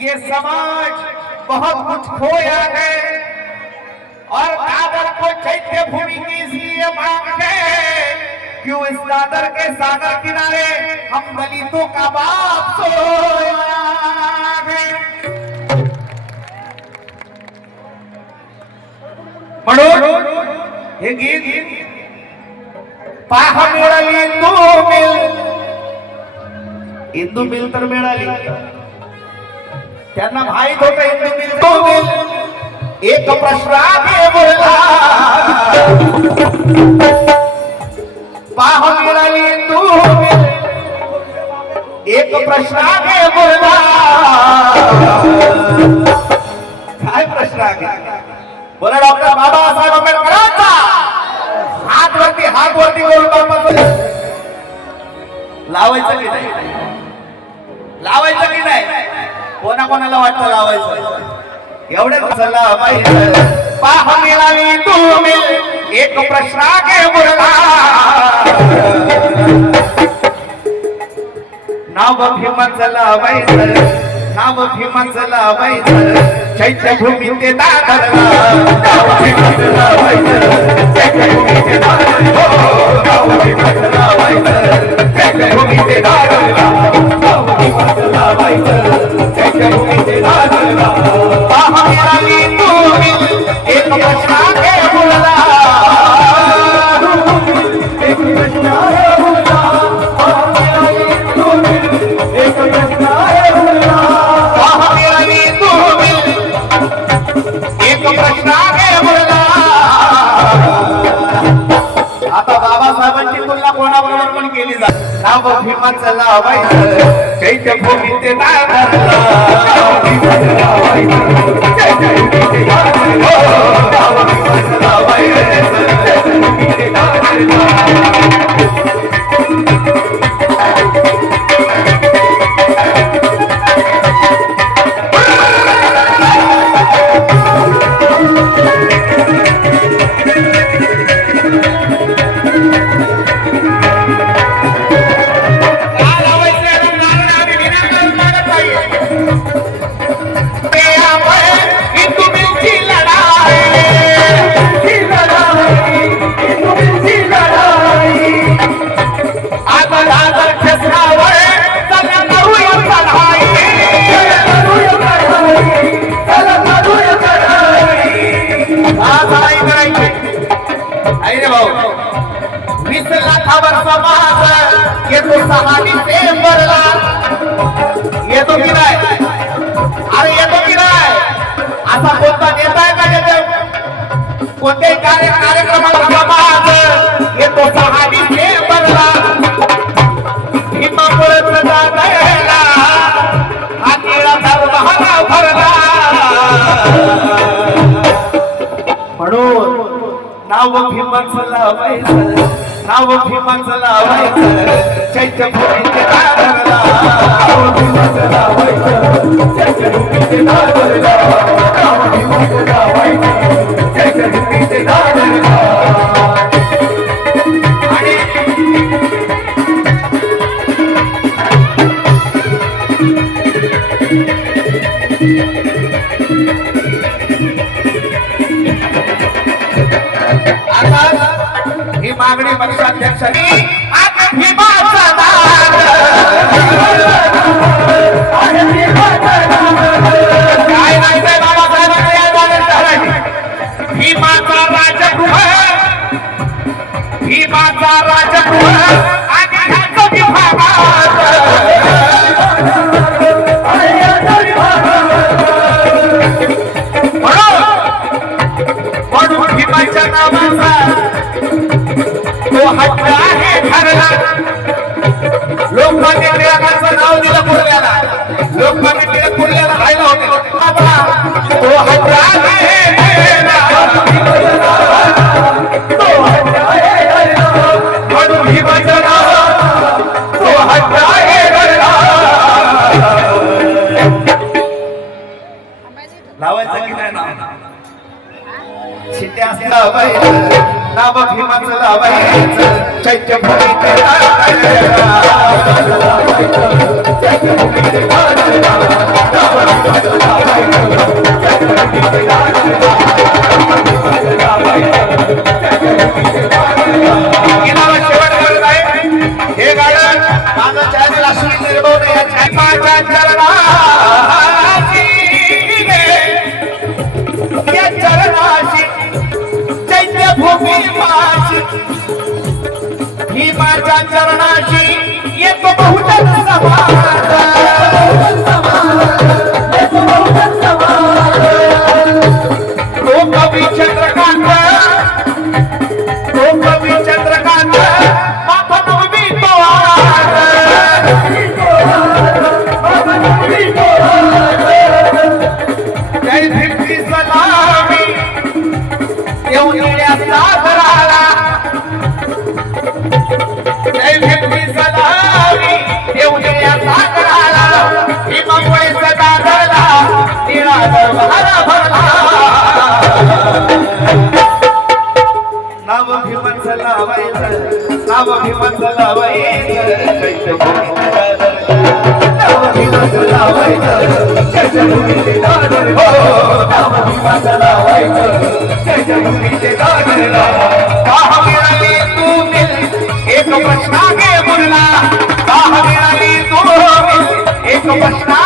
ये समाज बहुत कुछ खोया है और दादर को चैत्य भूमि की इसलिए मांग है क्यों इस दादर के सागर किनारे हम दलितों का बाप सोया है। म्हणून हे गीत पाह मिळाली इंदू मिल तर मिळाली त्यांना माहित होतं इंदू मिल तो मिल एक प्रश्न आगे बोलला पाह मिळाली इंदू मिल एक प्रश्न आगे बोलला काय प्रश्न आगे बोला डॉक्टर बाबासाहेब आंबेडकरांचा हात वरती करून लावायचं की नाही लावायचं की नाही कोणाला वाटतं लावायचं एवढे चला पाह मिळाली तुम्ही एक प्रश्न आगे बोलला नाव भीमाचं लावायचं नाव भीमाचं लावायचं चैत्य भूमी ते दादरला नाव भीमाचं लावायचं चैत्य भूमी ते दादरला नाव भीमाचं लावायचं चैत्य भूमी ते दादरला नाव भीमाचं लावायचं चैत्य भूमी ते दादरला पाह मिळाली तुम्ही एक प्रश्न आगे बोलला एक प्रश्न आगे बोलला पाह मिळाली तुम्ही एक प्रश्न आगे बोलला पाह मिळाली तुम्ही एक प्रश्न आगे बोलला। आता बाबासाहेबांची तुलना कोणाबरोबर पण केली जाते नाव भीमाचं लावायचं चैत्य भूमी ते दादरला नाव भीमाचं लावायचं चैत्य भूमी ते दादरला नाव भीमाचं लावायचं चैत्य भूमी ते दादरला। येतो 6 डिसेंबरला येतो की नाही अरे येतो की नाही असा कोणता नेता आहे का ज्याच्या कोणत्याही कार्यक्रमाला समाज येतो 6 डिसेंबरला भीमापुरचा जायला हा केळा धर्महाला भरला म्हणून नाव भीमाचं लावायचं नाव भीमाचं लावायचं चैत्य भूमी ते दादरला नाव भीमाचं लावायचं चैत्य भूमी ते दादरला नाव भीमाचं लावायचं चैत्य भूमी ते दादरला। ही मागणी पक्षाध्यक्षांनी भीमाचा नाद काय नाही साहेब बाबासाहेबांना या जागेत भीमाचा राजगृह भीमाचा राजगृह आणि ह्याचं विभागात म्हणून भीमाच्या नावाचा तो हक्क आहे ठरला लोकमान्य टिळकांचं नाव दिलं पुरल्याला लोकमान्य टिळक पुरल्याला राहिला होते तो हक्क आहे म्हणून भीमाचं नाव तो हक्क आहे लावायचं की नाही नाव शिट्या असल्या नाव भीमाचं लावायचं चैत्य भूमी ते दादरला चैत्य भूमी ते दादरला लावायचं चैत्यभूमीचे दादरला नाव भीमाचं लावायचं चैत्यभूमीचे दादरला का मिळाली तू मिल एक प्रश्नागे मुरला का मिळाली तू मिल एक प्रश्न